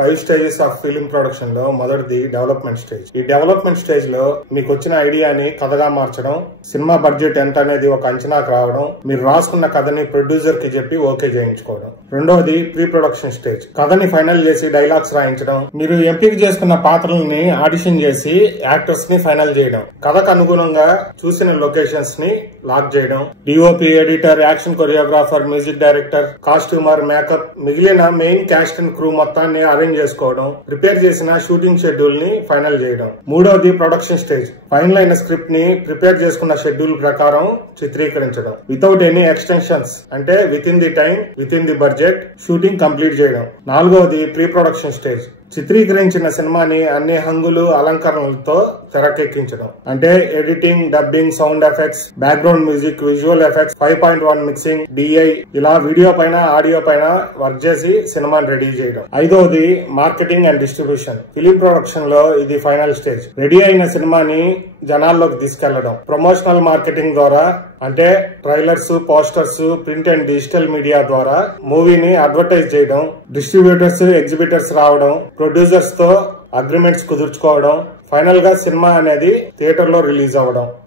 5 stages of film production లో మొదటిది development stage. ఈ డెవలప్మెంట్ స్టేజ్ లో మీకు వచ్చిన ఐడియాని కథగా మార్చడం, సినిమా బడ్జెట్ ఎంత అనేది ఒక అంచనాకు రావడం, మీరు రాసుకున్న కథని ప్రొడ్యూసర్ కి చెప్పి ఓకే చేయించుకోవడం. రెండవది ప్రీ ప్రొడక్షన్ స్టేజ్. కథని ఫైనల్ చేసి డైలాగ్స్ రాయించడం, మీరు ఎంపిక చేసుకున్న పాత్రల్ని ఆడిషన్ చేసి యాక్టర్స్ ని ఫైనల్ చేయడం, కథకు అనుగుణంగా చూసిన లొకేషన్స్ ని లాక్ చేయడం, DOP, editor, action choreographer, music director, costumer, makeup, మిగిలిన మెయిన్ క్యాస్ట్ అండ్ క్రూ మొత్తాన్ని అరేంజ్ చేసుకోవడం, ప్రిపేర్ చేసిన షూటింగ్ షెడ్యూల్ ని ఫైనల్ చేయడం. మూడవది ప్రొడక్షన్ స్టేజ్. ఫైనల్ అయిన స్క్రిప్ట్ ని ప్రిపేర్ చేసుకున్న షెడ్యూల్ ప్రకారం చిత్రీకరించడం వితౌట్ ఎనీ ఎక్స్టెన్షన్స్, అంటే with in the time, with in the budget shooting complete చేయడం. నాలుగవది ప్రీ ప్రొడక్షన్ స్టేజ్. చిత్రీకరించిన సినిమాని అన్ని హంగులు, అలంకరణలతో తెరకెక్కించడం, అంటే editing, dubbing, sound effects, background music, visual effects, 5.1 mixing, DI, ఇలా వీడియో పైన, ఆడియో పైన వర్క్ చేసి సినిమాని రెడీ చేయడం. ఐదవది marketing and distribution. Film production లో ఇది ఫైనల్ స్టేజ్. రెడీ అయిన సినిమాని జనాల్లోకి తీసుకెళ్లడం, ప్రమోషనల్ మార్కెటింగ్ ద్వారా, అంటే trailers, posters, print and digital media ద్వారా మూవీని అడ్వర్టైజ్ చేయడం, డిస్ట్రిబ్యూటర్స్, ఎగ్జిబిటర్స్ రావడం, ప్రొడ్యూసర్స్ తో అగ్రిమెంట్స్ కుదుర్చుకోవడం, ఫైనల్ గా సినిమా అనేది థియేటర్ లో రిలీజ్ అవ్వడం.